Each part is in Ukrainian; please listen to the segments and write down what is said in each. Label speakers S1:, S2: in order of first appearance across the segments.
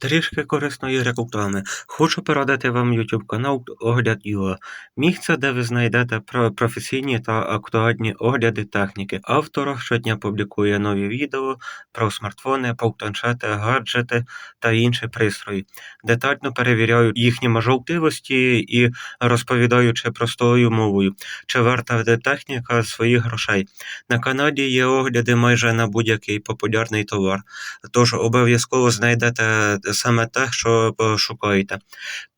S1: Трішки корисної реклами. Хочу порадити вам YouTube канал Огляд.ua. Місце, де ви знайдете про- професійні та актуальні огляди техніки. Автор щодня публікує нові відео про смартфони, планшети, гаджети та інші пристрої. Детально перевіряю їхні можливості і розповідаючи простою мовою, чи варта техніка своїх грошей. На каналі є огляди майже на будь-який популярний товар. Тож обов'язково знайдете саме те, що шукаєте.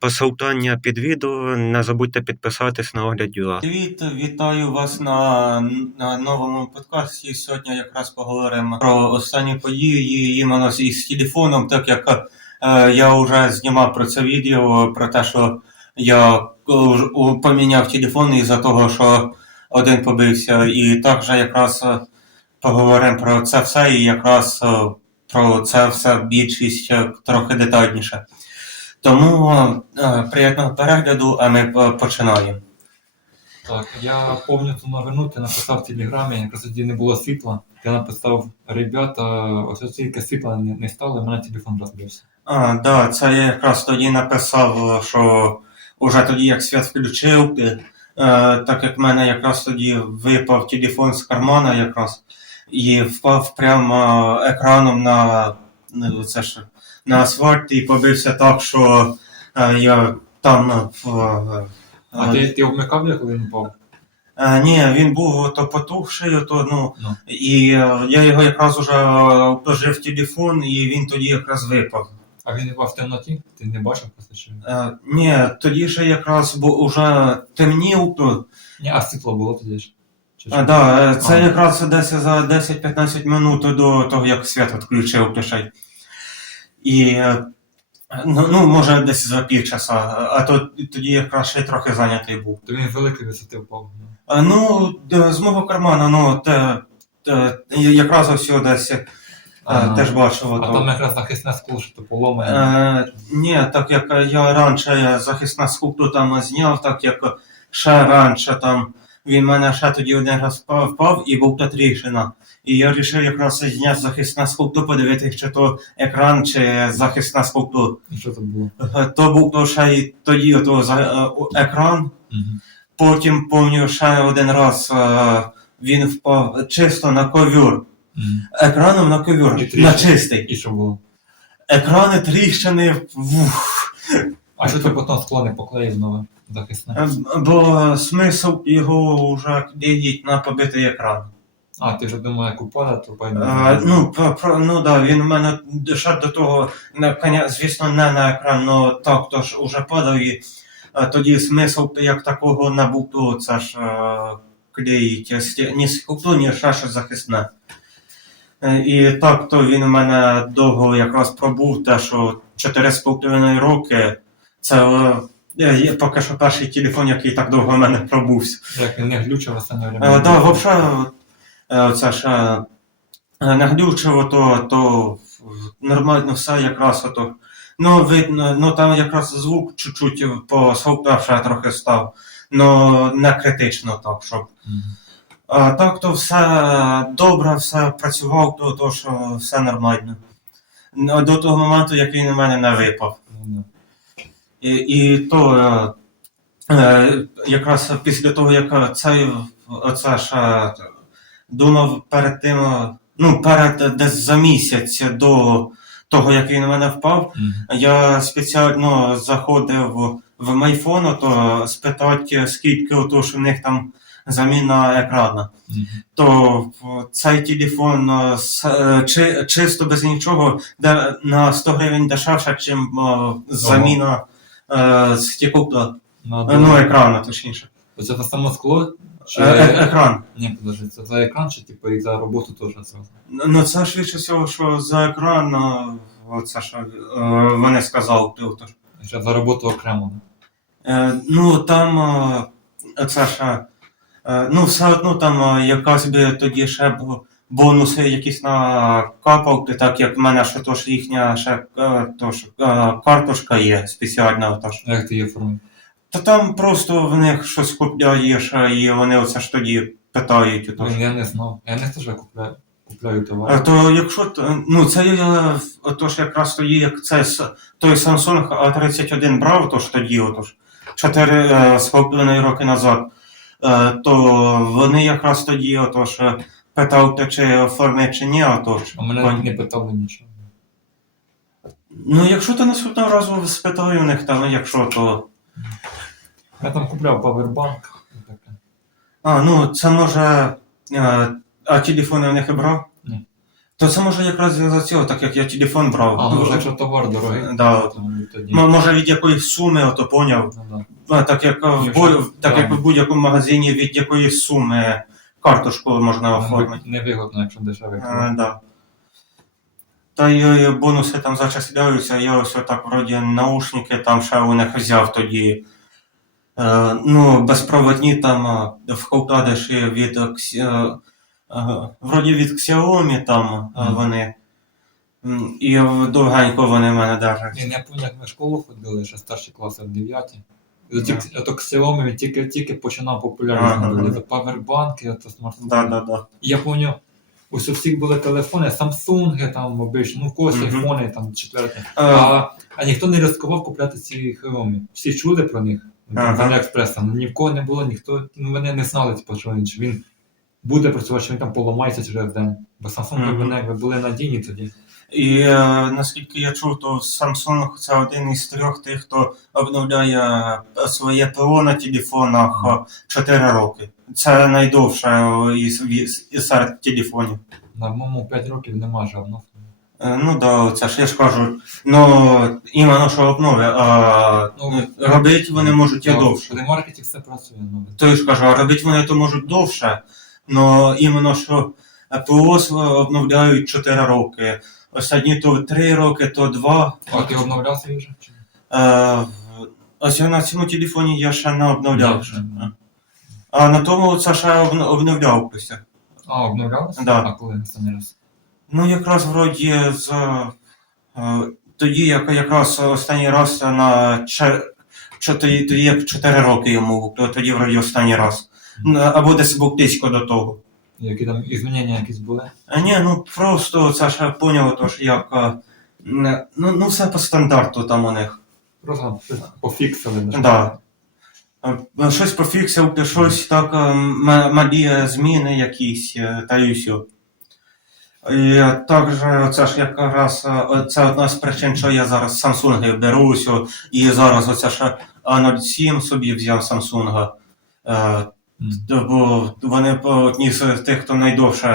S1: Посилання під відео, не забудьте підписатись на огляд UA. Привіт, вітаю вас на, на новому подкасті. Сьогодні якраз поговоримо про останні події іменно з- телефоном, так як е, я вже знімав про це відео, про те, що я поміняв телефон із-за того, що один побився, і також якраз е, поговоримо про це все і якраз е, про це все більшість е, трохи детальніше. Тому е, приємного перегляду, а ми е, починаємо.
S2: Так, я пам'ятаю ту новину, ти написав в телеграмі, якраз тоді не було світла. Ти написав, ребята, ось тільки світла не, не стало, і мене телефон розбився.
S1: А, да, це я якраз тоді написав, що уже тоді як свят включив, е, так як в мене якраз тоді випав телефон з кармана якраз і впав прямо екраном на, ну, це ж, на асфальт і побився так, що е, я там в, е,
S2: А ти, ти обмикав коли він впав?
S1: Е, ні, він був то потухший, то ну.
S2: Ну.
S1: І е, я його якраз уже е, пожив телефон, і він тоді якраз випав.
S2: А він в темноті? Ти не бачив просто?
S1: Е, ні, тоді ще якраз бо уже темнів, то
S2: Ні, а світло було тоді ж. Чи що?
S1: да, е, це
S2: А.
S1: якраз десь за 10-15 минут до того, як світ відключив то. І е, ну, ну, може десь за півчаса, а то тоді якраз ще й трохи зайнятий був.
S2: То він з великої висоти впав. ну.
S1: А, Ну, з мого кармана, ну, те, те, якраз ось десь е,
S2: Ага.
S1: теж бачив.
S2: А
S1: ото.
S2: там якраз захисне скло, що то поломає.
S1: Е, ні, так як я раніше захисна скупту там зняв, так як ще раніше там він мене ще тоді один раз впав, і був та тріщина. І я вирішив якраз зняти захисна скупту, подивитися, чи то екран, чи захисна скупту.
S2: Що це було?
S1: Е, То був то ще й тоді ото, за, е, екран,
S2: Угу.
S1: Потім пам'ятаю ще один раз е, він впав чисто на ковюр.
S2: Угу.
S1: Екраном на ковюр, на чистий.
S2: І що було?
S1: Екрани тріщини. вух.
S2: А що ти потім скло не поклеїв нове захисне?
S1: Е, Бо смисл його вже клеїть на побитий екран.
S2: А, ти вже думав, як упаде, то пойде.
S1: Е, ну, про, ну да, він у мене ще до того, на, звісно, не на екран, але так, то ж уже падав і е, тоді смисл як такого на буту, це ж е, клеїть ні скупту, ні ще щось захисне. І так, то він у мене довго якраз пробув, те, що 4,5 роки, це є поки що перший телефон, який так довго у мене пробувся.
S2: Як він не глючив останнє
S1: Е, да, взагалі, е, це ж е, е, не глючило, то, то нормально все якраз ото. Ну, видно, ну там якраз звук чуть-чуть по ще трохи став, ну не критично так, щоб.
S2: Мгм.
S1: А так то все добре, все працював, то, то що все нормально. До того моменту, як він у мене не випав. І, і то е, е, якраз після того, як цей оце ж думав перед тим, ну, перед десь за місяць до того, як він у мене впав,
S2: Мгм.
S1: я спеціально заходив в майфон, то спитати, скільки ото ж у них там заміна екрана.
S2: Мгм.
S1: То цей телефон е, чи, чисто без нічого де, на 100 гривень дешевше, ніж заміна е, стекла,
S2: Ну,
S1: е, ну, екрана, точніше.
S2: Це те саме скло? Чи...
S1: Е, е, екран.
S2: Ні, подожди, це за екран, чи типу і за роботу теж це?
S1: Ну це швидше всього, що за екран, оце що е, вони сказали. то- то.
S2: Ще за роботу окремо. да?
S1: Е, ну там це ж, е, ну все одно там якась би тоді ще б бонуси якісь на капалки, так як в мене ще тож їхня ще е, тож, е, карточка є спеціальна. Тож.
S2: А Як ти її оформив?
S1: Та там просто в них щось купляєш, і вони оце ж тоді питають. Отож.
S2: Я не знав. Я не теж купляю. купляю
S1: А
S2: товар.
S1: то якщо ну це я отож якраз тоді, як це той Samsung A31 брав, тож тоді, отож 4 е, роки назад, то вони якраз тоді, отож, питав, ти чи оформить чи ні, отож.
S2: А мене
S1: Пон-
S2: не питали нічого.
S1: Ну, якщо ти наступного разу спитаю у них, там, якщо то.
S2: Я там купляв павербанк. і таке.
S1: А, ну це може. е, А телефон в них і брав?
S2: Ні.
S1: То це може якраз за цього, так як я телефон брав.
S2: А, може, якщо товар дорогий,
S1: Да.
S2: то тоді.
S1: М- Може від якоїсь суми, ото поняв.
S2: Ну, да.
S1: А, так як, в,
S2: Якщо-
S1: бу- так
S2: да.
S1: як в будь-якому магазині від якоїсь суми карточку можна оформити.
S2: Невигодно, якщо дешевий товар.
S1: да. Та й е, бонуси там зачисляються, я ось отак вроді наушники там ще у них взяв тоді. Е, ну, безпроводні там е, вкладиш від е, е, вроді від Xiaomi там е, вони. І довгенько вони в мене
S2: І
S1: держать.
S2: не пам'ятаю, як ми в школу ходили, ще старші класи в 9. Xiaomi він тільки, тільки починав
S1: Ага.
S2: робити. Павербанки, ото смартфони.
S1: Да, да, да.
S2: І Я пам'ятаю, ось у всіх були телефони, Samsung там обично, ну в когось айфони там четверті.
S1: Е,
S2: А, а ніхто не ризикував купляти ці Xiaomi. Всі чули про них. З Аліекспреса, ні в кого не було, ніхто, ну вони не знали, типу, що він, чи він буде працювати, чи він там поламається через день. Бо Samsung вони були надійні тоді.
S1: І е, наскільки я чув, то Samsung це один із трьох тих, хто обновляє е, своє ПО на телефонах е, 4 роки. Це найдовше е, із, із, із серед телефонів.
S2: На моєму 5 років нема.
S1: Е, Ну да, це ж я ж кажу. Ну, іменно що обнови, а
S2: Ну,
S1: робити вони можуть і довше.
S2: В ремаркеті все працює. Ну,
S1: То я ж кажу, а робити вони то можуть довше, але іменно що ПО обновляють 4 роки. Останні то 3 роки, то 2.
S2: а ти обновляв свій вже?
S1: Е, Ось я на цьому телефоні я ще не обновляв. Ще.
S2: ні.
S1: А на тому це ще обн- обновляв після.
S2: А, обновлялося?
S1: Да.
S2: А коли останній раз?
S1: Ну, якраз вроді з. е, Тоді як якраз останній раз на тоді, тоді як 4 роки йому, тоді вроді останній раз. Або десь був близько до того.
S2: Які там змінення якісь були?
S1: А ні, ну просто це ще поняв, тож як. е, Ну, ну все по стандарту там у них.
S2: Просто щось пофіксили. да?
S1: Е, Щось пофіксив, щось так е, малі зміни якісь, е, та й все. І також це ж якраз е, це одна з причин, що я зараз Samsung беруся, і зараз оце ще A07 собі взяв Samsung. Бо вони одні з тих, хто найдовше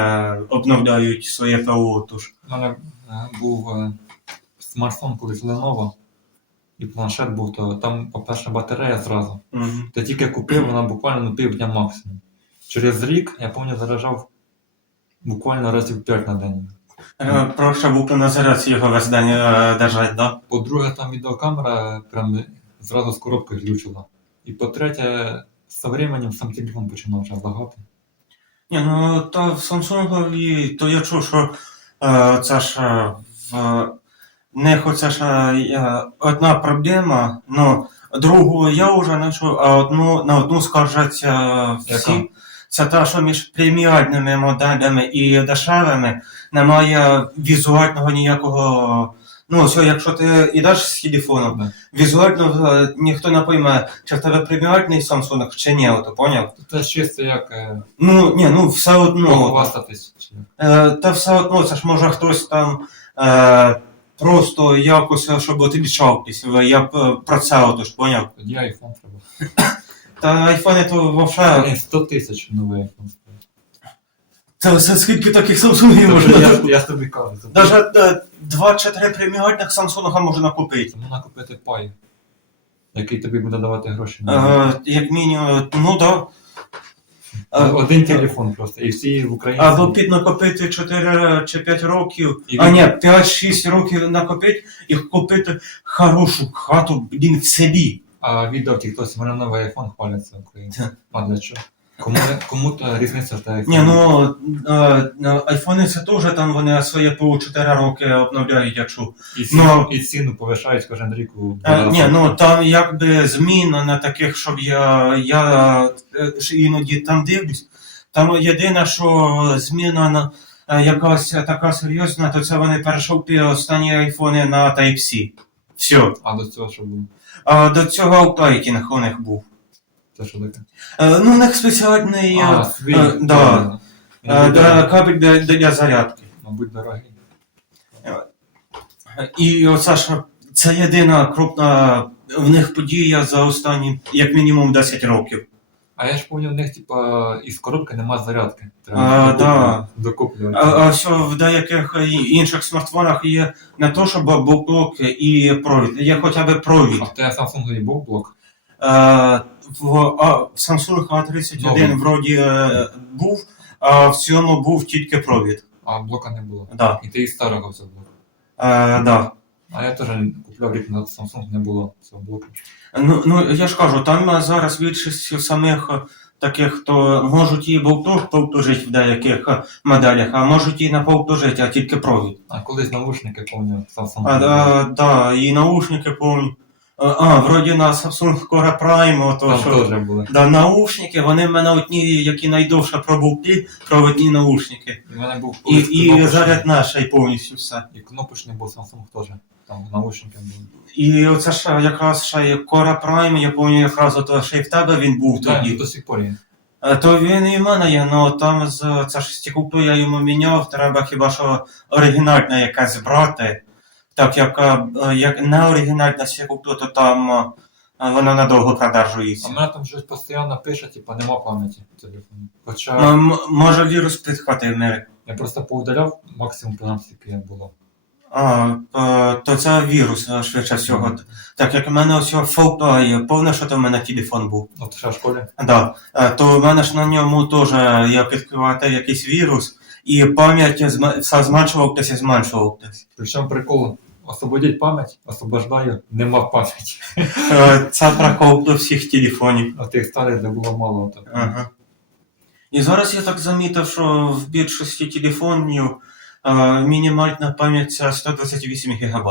S1: обновляють своє ПО. Тож.
S2: У мене е, був е, смартфон колись Lenovo, і планшет був, то там, по-перше, батарея зразу.
S1: Мгм.
S2: Ти тільки купив, вона буквально на півдня максимум. Через рік, я пам'ятаю, заряджав буквально разів 5 на день.
S1: Е, Проще був на зарядці його весь день держать, да?
S2: По-друге, там відеокамера прям зразу з коробки глючила. І по-третє, з временем сам телефон починав вже лагати.
S1: Ні, ну та в Samsung, то я чув, що е, це ж е, в них оце ж е, одна проблема, ну другу я вже не чув, а одну на одну скаржать е, всі.
S2: Яка?
S1: Це те, що між преміальними моделями і дешевими немає візуального ніякого. Ну, ось, якщо ти йдеш з телефоном,
S2: Да.
S1: візуально е, ніхто не пойме, чи в тебе преміальний Samsung, чи ні, ото поняв?
S2: Це ж чисто як е,
S1: Ну, ні, ну все одно.
S2: похвастатись. чи як.
S1: Е, та все одно, це ж може хтось там е, просто якось, щоб отлічався. Я б е, про це отож поняв.
S2: Тоді айфон треба.
S1: Та айфони то вовше.
S2: Блін, 100 тисяч новий айфон стоїть.
S1: Це все скільки таких Samsung можна.
S2: Я, я ж тобі кажу. це
S1: Навіть е, два чи три преміальних Samsung можна купити.
S2: Можна купити пай, який тобі буде давати гроші
S1: Е, як мінімум, ну да. Е,
S2: один телефон просто, і всі в Україні.
S1: Або під накопити 4 чи 5 років,
S2: І
S1: а
S2: він-
S1: ні, 5-6 років накопити і купити хорошу хату, блін, в селі.
S2: А відео хтось, у мене новий айфон хваляться в Україні.
S1: Так.
S2: А для чого? Кому, кому то різниця в те
S1: Ні, ну е, е, айфони це теж там вони своє по 4 роки обновляють, я чув.
S2: і, ціну,
S1: ну-
S2: і ціну повишають кожен рік у
S1: Е, ні, ну там якби змін на таких, щоб я, я іноді там дивлюсь. Там єдине, що зміна на якась така серйозна, то це вони перейшли останні айфони на Type-C. Все.
S2: А до цього що було?
S1: А до цього аутайтінг у них був.
S2: Це що таке?
S1: Е, Ну, у них спеціальний
S2: А,
S1: е,
S2: свій.
S1: е, да. Е, да, кабель для, для зарядки.
S2: Мабуть, дорогий.
S1: І оце ж це єдина крупна в них подія за останні як мінімум 10 років.
S2: А я ж пам'ятаю, у них, типа, із коробки нема зарядки.
S1: А, да.
S2: докуплювати.
S1: А, а що в деяких і- інших смартфонах є не то, щоб блок і провід, є хоча б провід.
S2: А в тебе Samsung і був блок?
S1: Е, в, а, в Samsung A31 вроді е, був, а в цьому був тільки провід.
S2: А блока не було.
S1: Да.
S2: І ти із старого взяв блок.
S1: Е, да.
S2: А я теж купляв рік назад Samsung, не було цього блоку.
S1: Ну, ну я ж кажу, там е, зараз більшість самих е, таких, хто можуть і болтух повтожити в деяких моделях, а можуть і не повтожити, а тільки провід.
S2: А колись наушники пам'ятаю, Samsung.
S1: А, да, да, і наушники повні. А, вроді на Samsung Core Prime, то
S2: Там
S1: що.
S2: теж були.
S1: Да, наушники, вони в мене одні, які найдовше пробувки, проводні наушники.
S2: І мене був
S1: І, і
S2: кнопочний.
S1: заряд наший повністю все.
S2: І кнопочний був Samsung теж. Там наушники були.
S1: І оце ж якраз ще є Core Prime, я пам'ятаю, якраз ото ще й в тебе він був
S2: Так,
S1: тоді.
S2: до сих пор є.
S1: Е, То він і в мене є, ну там з це ж стекло я йому міняв, треба хіба що оригінальне якесь брати. Так як, е, як не оригінальне стекло, то там е, воно надовго
S2: А
S1: продержується.
S2: в мене там щось постійно пише, типа нема пам'яті в телефоні. Хоча
S1: М- може вірус підхватив не.
S2: я просто повидаляв максимум програм, скільки я було.
S1: А, е, то це вірус, швидше всього. Так як в мене ось є, повне, що то в мене телефон був.
S2: От ще в школі.
S1: Да. То в мене ж на ньому теж як відкривати якийсь вірус, і пам'ять зма- зменшував і зменшував.
S2: Причому прикол. Освободіть пам'ять, освобождаю, нема пам'яті.
S1: Е, Це прикол до всіх телефонів.
S2: А тих старих, де було мало. Так.
S1: Ага. І зараз я так замітив, що в більшості телефонів е, мінімальна пам'ять це 128 ГБ.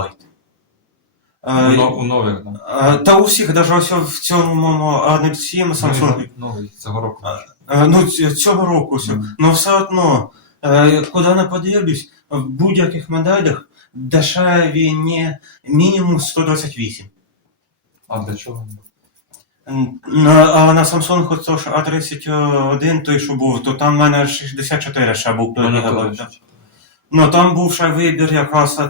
S2: У, у нових, да.
S1: Та у всіх, навіть в цьому A07 Samsung.
S2: Новий, цього року.
S1: Е, Ну, цього року все.
S2: Мгм.
S1: Ну все одно, е, куди не подивлюсь, в будь-яких моделях дешеві мінімум 128.
S2: А для чого?
S1: На, а на Samsung то ж A31, той, що був, то там в мене 64 ще був
S2: Мене
S1: гігабайт. Ну там був ще вибір якраз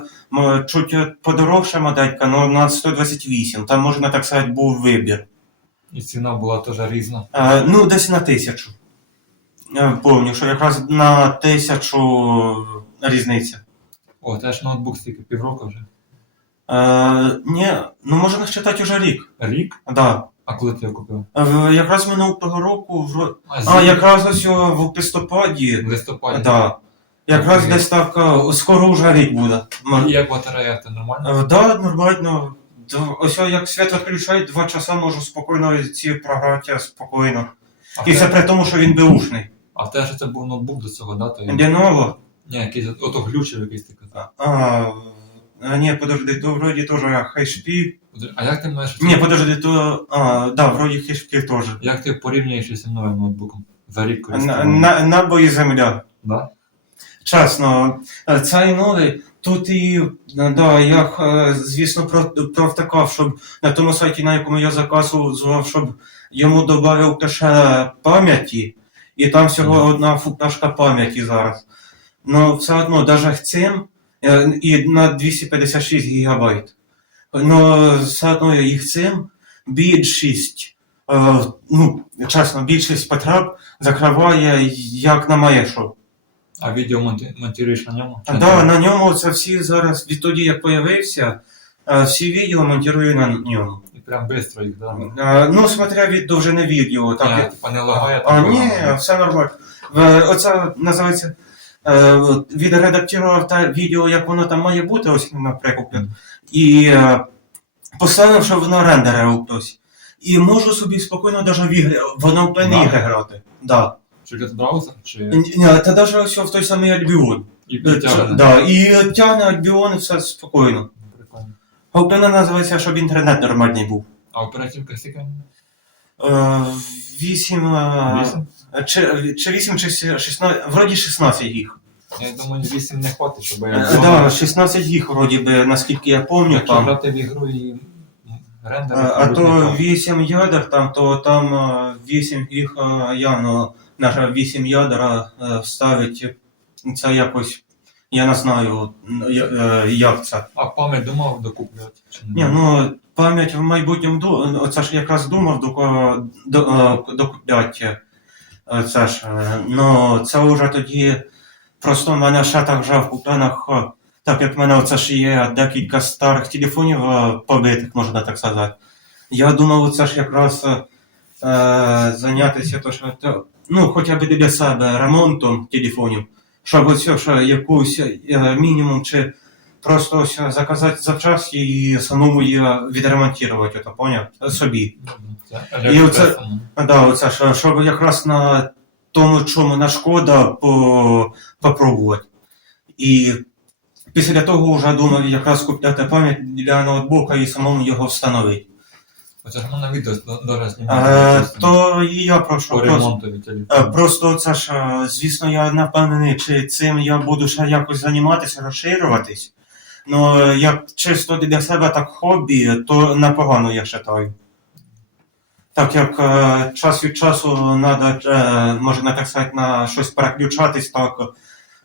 S1: чуть е, подорожча моделька, ну на 128. Там можна так сказати був вибір.
S2: І ціна була теж різна.
S1: Е, ну, десь на тисячу. Я Помню, що якраз на тисячу різниця.
S2: О, теж ноутбук стільки півроку вже.
S1: Е, ні, ну можна считати уже рік.
S2: Рік?
S1: Да.
S2: А коли ти його купив?
S1: В, якраз минулого року, в,
S2: А,
S1: а якраз ось в листопаді.
S2: в листопаді.
S1: Да. Якраз
S2: Окей.
S1: десь так, е, скоро вже рік буде.
S2: І як батарея, це нормально?
S1: Е, Да, нормально. Ось як світ відключають, два часа можу спокійно ці програти спокійно.
S2: А
S1: І це при тому, що він беушний.
S2: А в те, що це був ноутбук до цього, да? То.
S1: Lenovo.
S2: Ні, якийсь ото глючив якийсь такий.
S1: А, а, ні, подожди, то вроді теж HP.
S2: А як ти маєш
S1: Ні, подожди, то. А, да, вроді HP теж.
S2: як ти порівнюєш із цим новим ноутбуком? За рік
S1: На,
S2: користування?
S1: на, небо земля.
S2: Да?
S1: Чесно, е, цей новий, тут і, е, да, я, е, звісно, про- провтикав, щоб на тому сайті, на якому я заказував, щоб йому додав ще пам'яті, і там всього
S2: Мгм.
S1: одна фукташка пам'яті зараз. Ну, все одно, навіть цим і на 256 гігабайт. Ну, все одно їх цим більшість, ну, чесно, більшість потреб закриває як на маєшу.
S2: А відео монтуєш на ньому?
S1: Так, да, на ньому це всі зараз відтоді, як появився, е, всі відео монтую на ньому.
S2: І прям швидко їх, да?
S1: Е, Ну, смотря від довжини відео. Так,
S2: Так,
S1: як-
S2: типа не лагає.
S1: а, ні, все нормально. Оце називається відредактував те відео, як воно там має бути, ось, наприклад, і е, поставив, щоб воно рендерило хтось. І можу собі спокійно навіть в ігри, воно в
S2: Да.
S1: ігри грати. Да.
S2: Чи це браузер, чи
S1: Ні, Та навіть ось в той самий Альбіон.
S2: і
S1: Е? Да, і тягне Альбіон все спокійно.
S2: Прикольно.
S1: Головне називається, щоб інтернет нормальний був.
S2: А оперативка?
S1: Е, Вісім. е,
S2: Вісім?
S1: Чи, чи 8, чи 16, вроді 16 їх.
S2: Я думаю, 8 не хватить, щоб я.
S1: Е, Да, 16 їх, вроді би, наскільки я пам'ятаю,
S2: Якщо
S1: там.
S2: грати в ігру і рендер.
S1: Е, А то 8 ядер, там, то там е, 8 їх е, явно, навіть 8 ядер е, вставить, це якось, я не знаю, е, як це.
S2: А пам'ять думав докупляти? Чи
S1: Ні, ну, пам'ять в майбутньому, ду- оце ж якраз думав е, докупляти, це ж, е, ну, це вже тоді, просто в мене ще так вже в планах, е, так як в мене оце ж є декілька старих телефонів е, побитих, можна так сказати. Я думав, оце ж якраз е, зайнятися, то, що, ну, хоча б для себе ремонтом телефонів, щоб якусь е, мінімум чи просто ось заказати запчасті і самому її відремонтувати, то поняв? Собі.
S2: Це
S1: І оце- Да, оце ж, щоб якраз на тому, чому на шкода, по, попробувати. І після того вже думав якраз купляти пам'ять для ноутбука і самому його встановити.
S2: Оце ж можна відео дуже
S1: Е,
S2: знімати.
S1: то і я прошу.
S2: По
S1: Просто,
S2: ремонтові
S1: е,
S2: телефону.
S1: просто це ж, е, звісно, я не впевнений, чи цим я буду ще якось займатися, розширюватись. Ну, як чисто для себе так хобі, то непогано я вважаю. Так як е, час від часу треба, е, можна так сказати, на щось переключатись, так,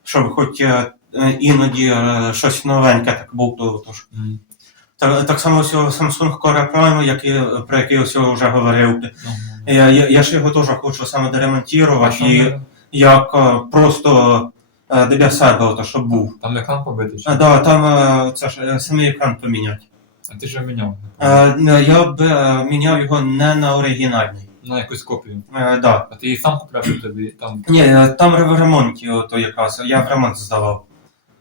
S1: щоб хоч е, іноді е, щось новеньке так було. Тож.
S2: М.
S1: Так, так само ось Samsung Core Prime, який, про який ось я вже говорив.
S2: Ну,
S1: Я, я, я ж його теж хочу саме
S2: що
S1: і як е, просто е, для себе, ото, щоб був.
S2: Там екран побитий? чи?
S1: А, да, там е, це ж е, самий екран поміняти.
S2: А ти ж міняв.
S1: Е, не, я б е, міняв його не на оригінальний.
S2: На якусь копію.
S1: Е, да.
S2: А ти її сам купляв чи тобі там.
S1: Ні, е, там в ремонті ото якраз, я в ремонт здавав.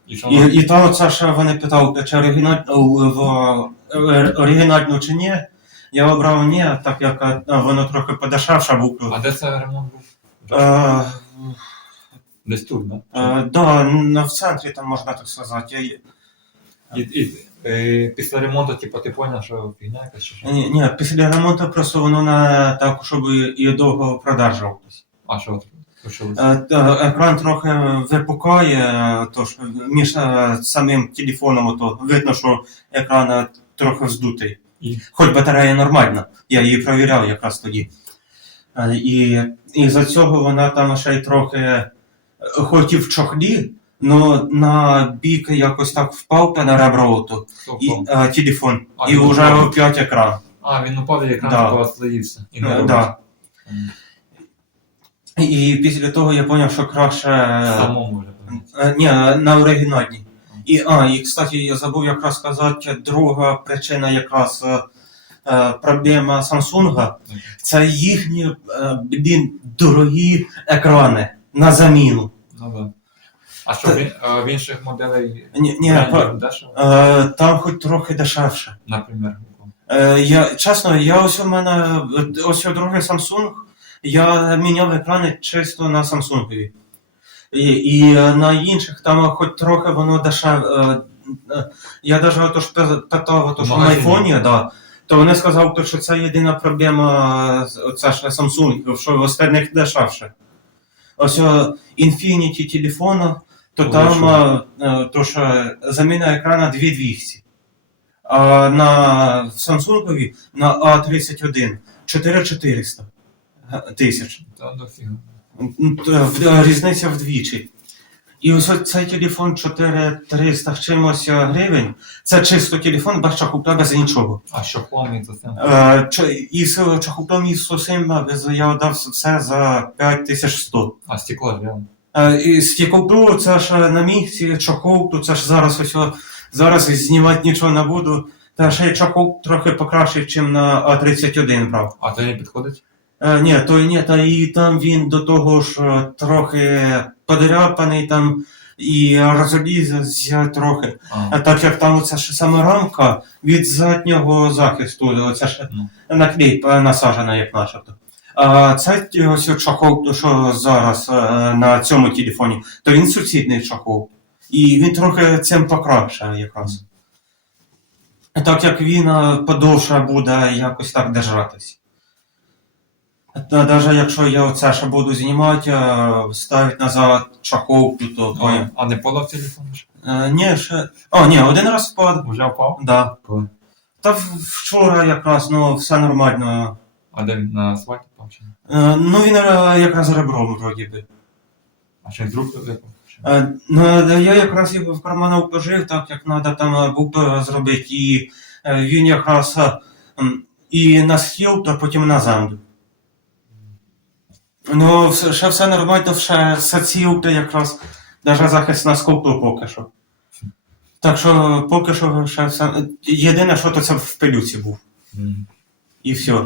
S2: І що
S1: І,
S2: вона-
S1: і там це ж вони питали, чи оригіналь, в, в, оригінальну чи ні. Я обрав ні, так як е, воно трохи подешевше було.
S2: А де це ремонт був?
S1: Е,
S2: Десь тут, да?
S1: е, да, ну, в центрі там можна так сказати. Я-
S2: І, і, е, після ремонту, типу, ти поняв, що фігня якась чи що?
S1: Ні, ні, після ремонту просто воно не так, щоб і довго продержувалось.
S2: А що? Що, що?
S1: Е, та, Екран трохи випукає, тож між е, самим телефоном то видно, що екран е, трохи вздутий.
S2: І?
S1: Хоч батарея нормальна, я її провіряв якраз тоді. Е, І, і за цього вона там ще й трохи, хоч і в чохлі, але на бік якось так впав на ребро то,
S2: Хто
S1: і,
S2: впав?
S1: е, телефон,
S2: А,
S1: і
S2: він
S1: вже
S2: упав.
S1: опять екран.
S2: А, він упав і екран
S1: Да.
S2: да. слоївся. І не
S1: Е, да. І після того я зрозумів, що краще.
S2: Самому вже. поміняти.
S1: Е, Ні, на оригінальній. І, а, і, кстати, я забув якраз сказати, друга причина якраз е, е, проблема Samsung, це їхні е, блін, дорогі екрани на заміну.
S2: Ну да. А що
S1: Та-
S2: в, ін- а в інших моделей
S1: Ні, ні,
S2: брендів дешево?
S1: е, там хоч трохи дешевше.
S2: Наприклад.
S1: Е, я, чесно, я ось у мене ось у другий Samsung, я міняв екрани чисто на Samsung. І, і е, на інших там хоч трохи воно дешеве. Е, е, я навіть отож пи- питав, отож,
S2: В
S1: на
S2: магазині?
S1: айфоні, да, то вони сказали, то, що це єдина проблема е, це ж Samsung, що в остальних дешевше. Ось інфініті Infinity телефону, то
S2: О,
S1: там
S2: що?
S1: е, е, то, що заміна екрана 2200. А на Samsung на A31 4400 тисяч.
S2: Та дофіга.
S1: Е, Різниця вдвічі. І ось цей телефон 4300 чимось е, гривень. Це чисто телефон без чахута, без нічого.
S2: А що хламий це все?
S1: Е, І з чахутом і з усім без я дав все за 5100.
S2: А стекло реально.
S1: Е, І стіколту, це ж на місці, чохол, то це ж зараз ось зараз знімати нічого не буду. Та ще чохол трохи покращив, ніж на А31 брав.
S2: А то не підходить?
S1: Е, ні, то ні, та і там він до того ж е, трохи подряпаний там і розлізався трохи.
S2: А,
S1: так як там оця ж саме рамка від заднього захисту, оця ж
S2: Ну.
S1: наклейка е, насаджена, як начебто. А це ось чохол, що зараз е, на цьому телефоні, то він суцільний чохол. І він трохи цим покращає якраз. Так як він е, подовше буде якось так держатись. Та навіть якщо я оце ще буду знімати, е, ставити назад чаховку, то
S2: А,
S1: поняв.
S2: а не падав телефон?
S1: Е, ні, ще. О, ні, один раз впав.
S2: Уже впав?
S1: Да.
S2: Коли?
S1: Та в- вчора якраз, ну, все нормально.
S2: А де він на асфальті впав чи ні?
S1: Е, ну, він е, якраз ребром вроді би.
S2: А ще з рук випав? Чи?
S1: Е, ну, я якраз його в карманах пожив, так як треба там е, був би зробити, і е, він якраз е, м, і на схил, то потім на землю. Ну, все- ще все нормально, ще саців, цілки якраз навіть захист на скоплу поки що. Так що поки що ще все. Єдине, що то це в пилюці був.
S2: Мгм.
S1: І все.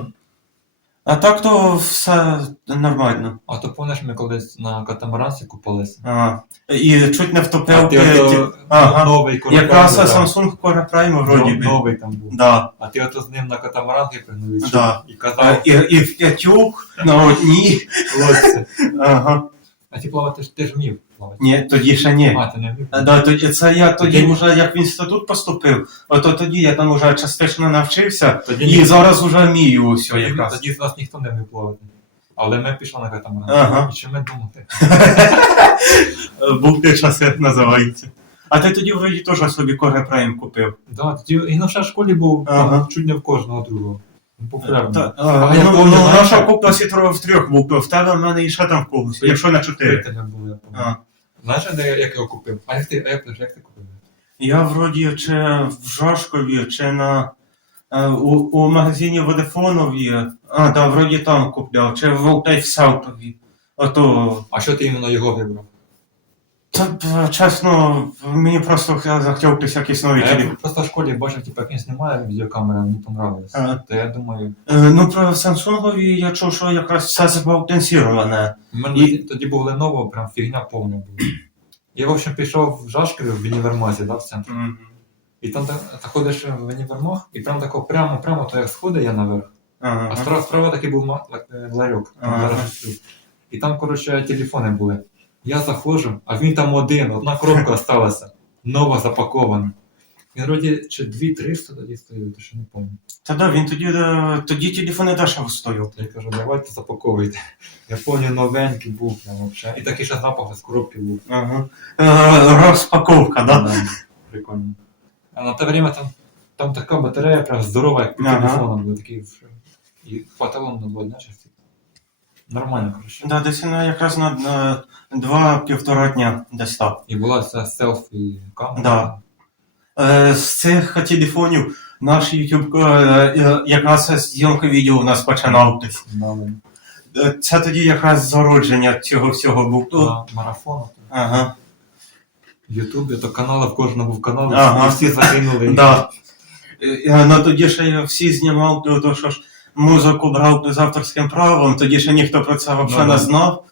S1: А так то все нормально.
S2: А то помниш, ми колись на катамаранці купалися?
S1: А, і чуть не втопив.
S2: А ти
S1: ти-
S2: ото
S1: ага.
S2: новий Core
S1: Якраз. Samsung Core Prime вроді би.
S2: Новий там був.
S1: Да.
S2: А ти ото з ним на катамаранки пригнув і
S1: Да.
S2: і
S1: Е,
S2: казав,
S1: І, і в п'ятюк на одній.
S2: хлопці.
S1: Ага.
S2: А ти плавати ж ти ж вмів.
S1: Ні, тоді ще ні.
S2: А, ти не вмів?
S1: Да, тоді, це я тоді
S2: Тоді-
S1: вже як в інститут поступив, ото тоді я там вже частично навчився
S2: Тоді,
S1: і
S2: ні-
S1: зараз вже вмію усе
S2: тоді,
S1: якраз.
S2: тоді з нас ніхто не плавати. Але ми пішли на катамаран.
S1: Ага.
S2: І що ми думати?
S1: Був ти час, як називається. А ти тоді вроді теж собі Prime купив.
S2: Да, тоді і на в школі був
S1: Ага.
S2: чуть не в кожного другого. Ну, Популярно. А я
S1: ну,
S2: помню,
S1: ну,
S2: знаєш,
S1: наша
S2: як-
S1: купа сітро в трьох був, в тебе в мене і ще там в когось, якщо на чотири.
S2: Приятеля були, я пам'ятаю.
S1: А.
S2: Знаєш, де я- як його купив? А як ти, а як, ти- купив?
S1: Я вроді чи в Жашкові, чи на е, у, у магазині Водофонові, а, да, вроді там купляв, чи в Алтай в Салтові. Ото,
S2: А що ти іменно його вибрав?
S1: Та, чесно, мені просто якийсь новий
S2: А
S1: телефон.
S2: я просто в школі бачив, типу, як він знімає відеокамеру, мені понравилось.
S1: Ага.
S2: То я думаю,
S1: Е, Ну, про Samsung я чув, що якраз все збалансироване.
S2: у мене
S1: І-
S2: тоді, був Lenovo, прям фігня повна була. Я, в общем, пішов в Жашкові в універмазі, да, в центр. І там та, та ходиш в універмаг, і прям тако прямо, прямо, то як сходи я наверх. А
S1: Ага.
S2: справа, справа такий був ма- е, ларьок, там
S1: Ага.
S2: зараз. І там, коротше, телефони були. Я заходжу, а він там один, одна коробка осталася, нова запакована. Він вроді чи 2-300 тоді стоїть, то що не пам'ятаю.
S1: Та да, він тоді, е, тоді телефони дешево стояв.
S2: Я кажу, давайте запаковуйте. Я пам'ятаю, новенький був прям вообще. І такий ще запах з коробки був.
S1: Ага. Е, Розпаковка, да?
S2: Да, Прикольно. А на те время там, там така батарея прям здорова, як під
S1: Ага.
S2: телефоном була, такий. що- І хватало на два дня часу. Нормально, коротше.
S1: Да, десь на, якраз на, на два-півтора дня десь так.
S2: І була ця селфі камера.
S1: Да. Е, з цих телефонів наш YouTube е, е, якраз зйомка відео у нас починався.
S2: Да,
S1: Е, Це тоді якраз зародження цього всього був. Ну,
S2: да. Марафон.
S1: Ага.
S2: Ютубі, то канали, в кожного був канал,
S1: Ага.
S2: і всі загинули.
S1: Да. Е, е, Ну тоді ще я всі знімав, то, то що ж музику брав з авторським правом, тоді ще ніхто про це взагалі
S2: Ну,
S1: не знав,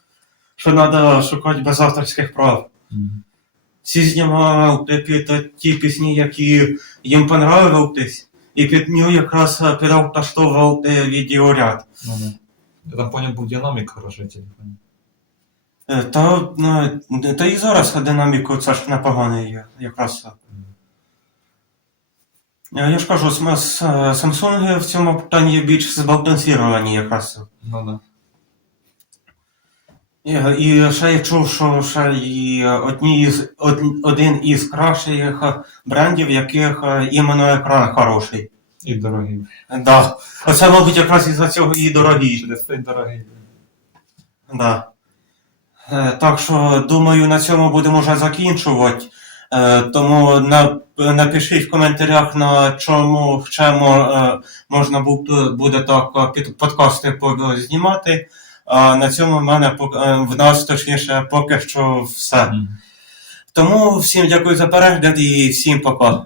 S1: що треба шукати без авторських прав. Всі знімав ті, пісні, які їм понравились, і під нього якраз підавташтовував е, відеоряд.
S2: Ну. Я там поняв, був динамік хороший телефон.
S1: Е, Та, е, та і зараз динаміку це ж непоганий є, якраз. Е, Я ж кажу, е, Samsung в цьому питанні більш збалансовані якраз.
S2: Ну да.
S1: Е, І ще я чув, що ще і одні із, од, один із кращих брендів, яких іменно екран хороший.
S2: І дорогий.
S1: Да. Оце, мабуть, якраз із-за цього і дорогі.
S2: Через цей дорогий.
S1: Да. Так що, думаю, на цьому будемо вже закінчувати. Е, Тому напишіть в коментарях, на чому, в чому е, можна буде, так е, подкасти знімати. А на цьому в мене в нас точніше поки що все. Тому всім дякую за перегляд і всім пока.